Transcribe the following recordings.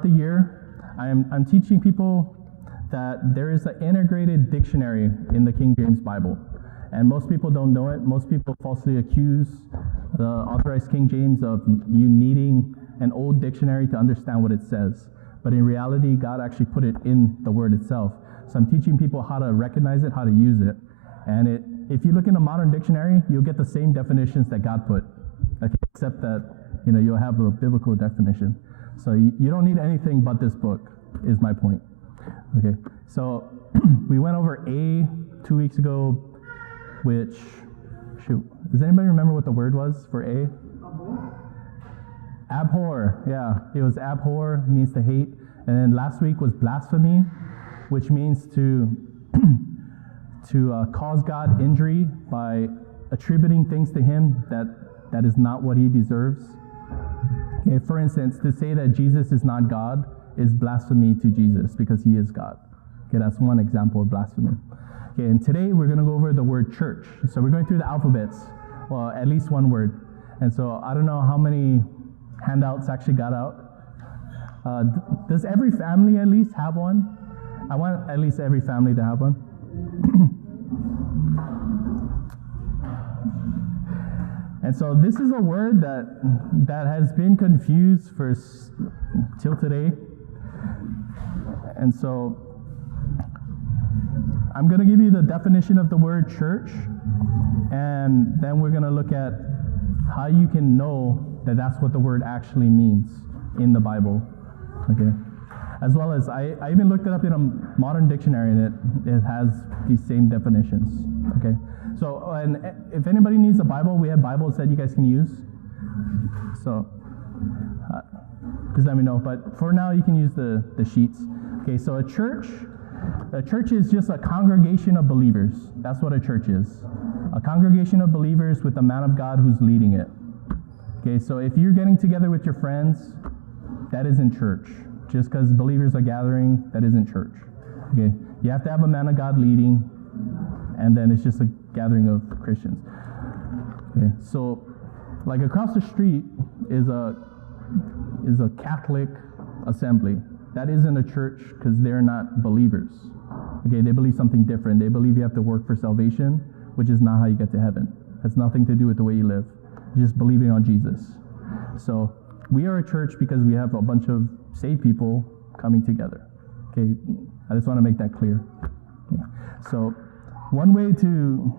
throughout the year, I'm teaching people that there is an integrated dictionary in the King James Bible. And most people don't know it. Most people falsely accuse the Authorized King James of you needing an old dictionary to understand what it says. But in reality, God actually put it in the word itself. So I'm teaching people how to recognize it, how to use it. And if you look in a modern dictionary, you'll get the same definitions that God put, okay, except that you'll have a biblical definition. So you don't need anything but this book, is my point. Okay, so we went over A 2 weeks ago, which, does anybody remember what the word was for A? Abhor, yeah, it was abhor, means to hate. And then last week was blasphemy, which means to cause God injury by attributing things to him that is not what he deserves. Okay, for instance, to say that Jesus is not God is blasphemy to Jesus because he is God. Okay, that's one example of blasphemy. Okay, and today we're going to go over the word church. So we're going through the alphabets, well, at least one word. And so I don't know how many handouts actually got out. Does every family at least have one? I want at least every family to have one. And so this is a word that has been confused till today. And so I'm going to give you the definition of the word church, and then we're going to look at how you can know that that's what the word actually means in the Bible. Okay. As well as I even looked it up in a modern dictionary, and it has these same definitions. Okay. So, and if anybody needs a Bible, we have Bibles that you guys can use. So, just let me know. But for now, you can use the sheets. Okay, so a church is just a congregation of believers. That's what a church is. A congregation of believers with a man of God who's leading it. Okay, so if you're getting together with your friends, that isn't church. Just because believers are gathering, that isn't church. Okay, you have to have a man of God leading, and then it's just a gathering of Christians. Okay, so like across the street is a Catholic assembly. That isn't a church because they're not believers. Okay, they believe something different. They believe you have to work for salvation, which is not how you get to heaven. It has nothing to do with the way you live. It's just believing on Jesus. So we are a church because we have a bunch of saved people coming together. Okay, I just want to make that clear. Okay. So one way to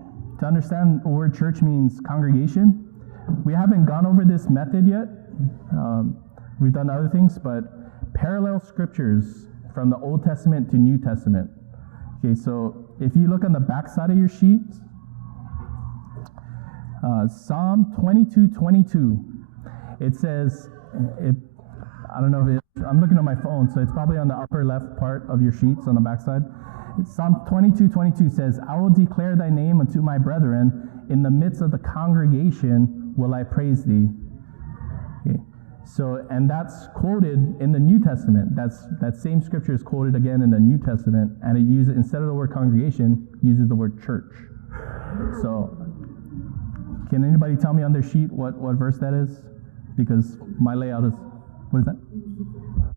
understand the word church means congregation. We haven't gone over this method yet. We've done other things, but parallel scriptures from the Old Testament to New Testament. Okay, so if you look on the back side of your sheet, Psalm 22:22, it says, I don't know if I'm looking at my phone, so it's probably on the upper left part of your sheets on the back side. Psalm 22:22 says, I will declare thy name unto my brethren. In the midst of the congregation will I praise thee. Okay. So, and that's quoted in the New Testament. That same scripture is quoted again in the New Testament, and it uses, instead of the word congregation, uses the word church. So, can anybody tell me on their sheet what verse that is? Because my layout is, what is that?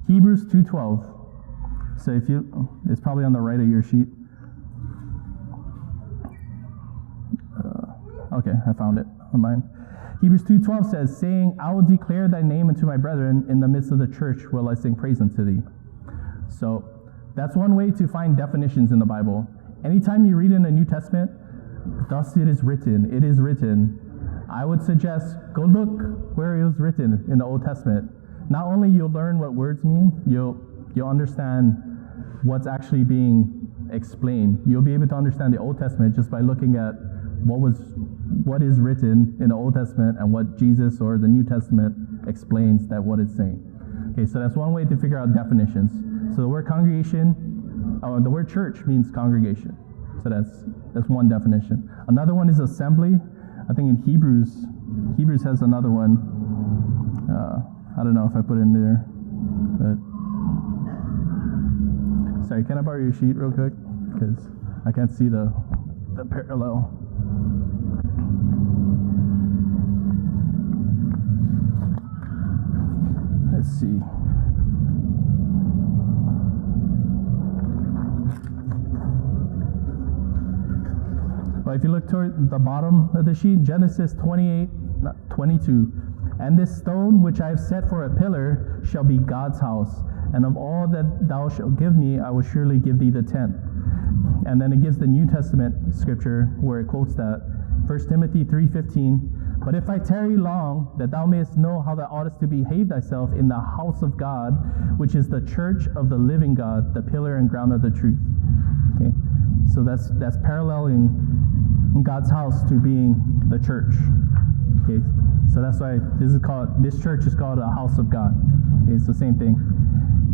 Hebrews 2:12. So it's probably on the right of your sheet. Okay, I found it on mine. Hebrews 2:12 says, saying, I will declare thy name unto my brethren, in the midst of the church will I sing praise unto thee. So that's one way to find definitions in the Bible. Anytime you read in the New Testament, thus it is written, I would suggest go look where it was written in the Old Testament. Not only you'll learn what words mean, you'll understand what's actually being explained. You'll be able to understand the Old Testament just by looking at what is written in the Old Testament and what Jesus or the New Testament explains that what it's saying. Okay, so that's one way to figure out definitions. So the word congregation, the word church means congregation. So that's one definition. Another one is assembly. I think in Hebrews has another one. I don't know if I put it in there, but sorry, can I borrow your sheet real quick? Because I can't see the parallel. Let's see. if you look toward the bottom of the sheet, Genesis 28:22. And this stone which I have set for a pillar shall be God's house, and of all that thou shalt give me, I will surely give thee the tenth. And then it gives the New Testament scripture where it quotes that, 1 Timothy 3:15. But if I tarry long, that thou mayest know how thou oughtest to behave thyself in the house of God, which is the church of the living God, the pillar and ground of the truth. Okay, so that's paralleling God's house to being the church. Okay, so that's why this church is called a house of God. Okay, it's the same thing.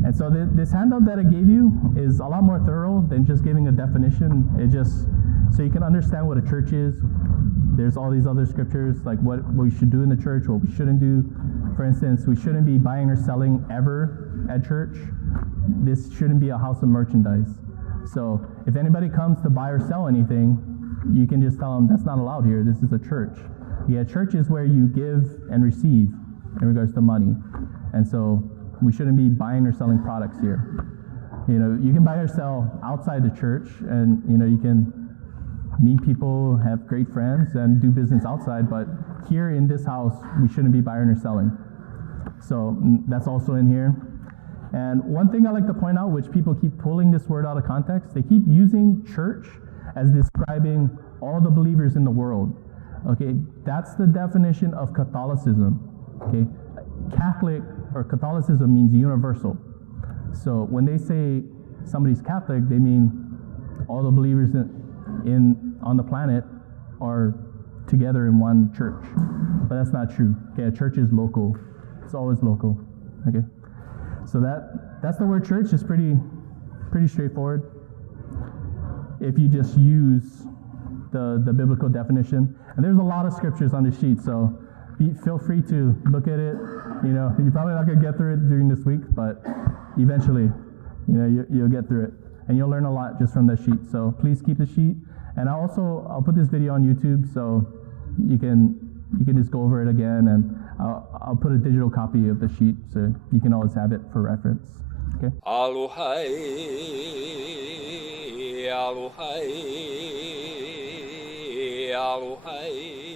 And so this handout that I gave you is a lot more thorough than just giving a definition. It just, so you can understand what a church is. There's all these other scriptures, like what we should do in the church, what we shouldn't do. For instance, we shouldn't be buying or selling ever at church. This shouldn't be a house of merchandise. So if anybody comes to buy or sell anything, you can just tell them that's not allowed here. This is a church. Yeah, church is where you give and receive in regards to money. And so we shouldn't be buying or selling products here. You know, you can buy or sell outside the church, and you know, you can meet people, have great friends, and do business outside, but here in this house, we shouldn't be buying or selling. So that's also in here. And one thing I like to point out, which people keep pulling this word out of context, they keep using church as describing all the believers in the world. Okay, that's the definition of Catholicism. Okay, Catholic or Catholicism means universal. So when they say somebody's Catholic, they mean all the believers on the planet are together in one church. But that's not true. Okay, a church is local. It's always local. Okay, so that's the word church. It's pretty straightforward if you just use the biblical definition. And there's a lot of scriptures on the sheet, so feel free to look at it. You know, you're probably not going to get through it during this week, but eventually, you know, you'll get through it. And you'll learn a lot just from the sheet. So please keep the sheet. And I'll put this video on YouTube, so you can just go over it again, and I'll put a digital copy of the sheet, so you can always have it for reference. Okay? Alohai, Alohai, Alohai.